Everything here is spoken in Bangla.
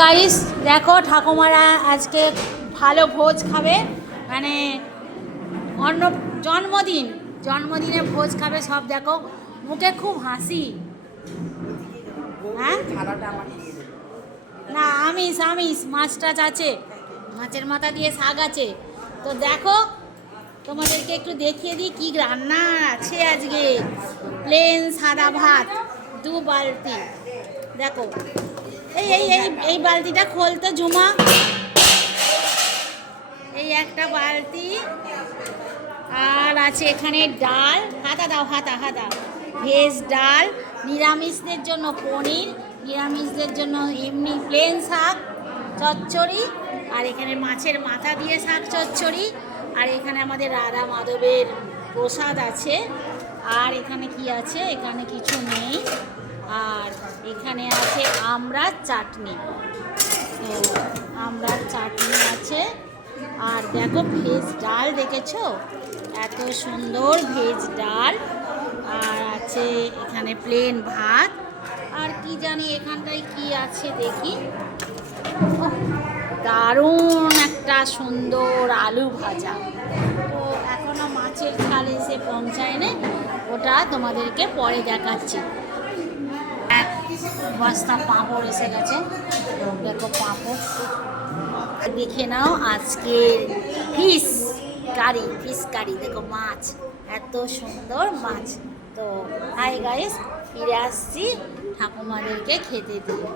গাইস দেখো ঠাকুমারা আজকে ভালো ভোজ খাবে, মানে অন্য জন্মদিনে ভোজ খাবে সব। দেখো মুখে খুব হাসি। হ্যাঁ না, আমিষ মাছ টাছ আছে, মাছের মাথা দিয়ে শাক আছে। তো দেখো তোমাদেরকে একটু দেখিয়ে দিই কি রান্না আছে আজকে। প্লেন সাদা ভাত 2 বালতি। দেখো এই এই এই এই বালতিটা খোলতো জুমা। এই একটা বালতি, আর আছে এখানে ডাল। হাতা দাও, হাতা হাতা। ভেজ ডাল, নিরামিষদের জন্য পনির, নিরামিষদের জন্য এমনি প্লেন শাক চচ্চড়ি, আর এখানে মাছের মাথা দিয়ে শাক চচ্চড়ি, আর এখানে আমাদের রাধা মাধবের প্রসাদ আছে। আর এখানে কি আছে? এখানে কিছু নেই। আর এখানে আছে আমড়ার চাটনি। তো আমড়ার চাটনি আছে। আর দেখো ভেজ ডাল, দেখেছো এত সুন্দর ভেজ ডাল। আর আছে এখানে প্লেন ভাত। আর কি জানি এখানটায় কি আছে দেখি। দারুণ একটা সুন্দর আলু ভাজা। তো এখনো মাছের ঝাল এসে পৌঁছায়নি, ওটা তোমাদেরকে পরে দেখাচ্ছি। এক বস্তা পাঁপড় এসে গেছে, দেখো পাঁপড়। দেখে নাও আজকে ফিশ কারি। দেখো মাছ, এত সুন্দর মাছ। তো হাই গাইস, ফিরে আসছি ঠাকুমাদেরকে খেতে দিয়ে।